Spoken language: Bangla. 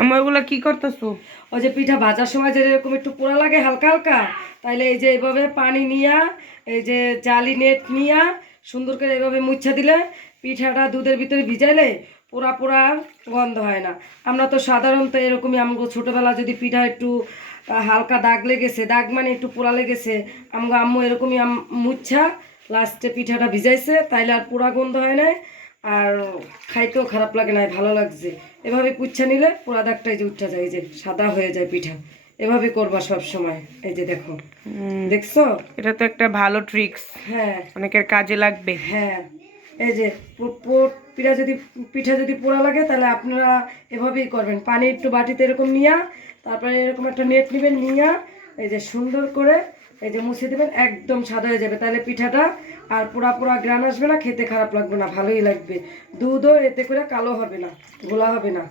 আমার ওগুলা কি করতেছো? ওই যে পিঠা ভাজার সময় যেরকম একটু পোড়া লাগে হালকা হালকা, তাইলে এই যে এইভাবে পানি নিয়া, এই যে জালি নেট নিয়া সুন্দর করে এইভাবে মুছা দিলে পিঠাটা দুধের ভিতরে ভিজাইলে পোড়া পোড়া গন্ধ হয় না। আমরা তো সাধারণত এরকমই, আমগো ছোটোবেলা যদি পিঠা একটু হালকা দাগ লেগেছে, দাগ মানে একটু পোড়া লেগেছে, আমগো আম্মু এরকমই মুচ্ছা লাস্টে পিঠাটা ভিজাইছে, তাইলে আর পোড়া গন্ধ হয় না, আর খাইতেও খারাপ লাগে না, ভালো লাগছে। এভাবে পুচ্ছা নিলে পোড়া দাগটা এই যে উঠা যায়, এই যে সাদা হয়ে যায় পিঠা। এভাবে করবা সব সময়। এই যে দেখো, দেখছো? এটা তো একটা ভালো ট্রিক্স, হ্যাঁ অনেকের কাজে লাগবে। হ্যাঁ। এই যে পিঠা যদি পোড়া লাগে তাহলে আপনারা এভাবেই করবেন। পানি একটু বাটিতে এরকম নিয়া, তারপরে এরকম একটা নেট নেবেন, নিয়া এই যে সুন্দর করে এই যে মুছে দেবেন, একদম সাদা হয়ে যাবে। তাহলে পিঠাটা আর পোড়া পোড়া গ্রান আসবে না, খেতে খারাপ লাগবে না, ভালোই লাগবে। দুধও এতে করে কালো হবে না, ঘোলা হবে না।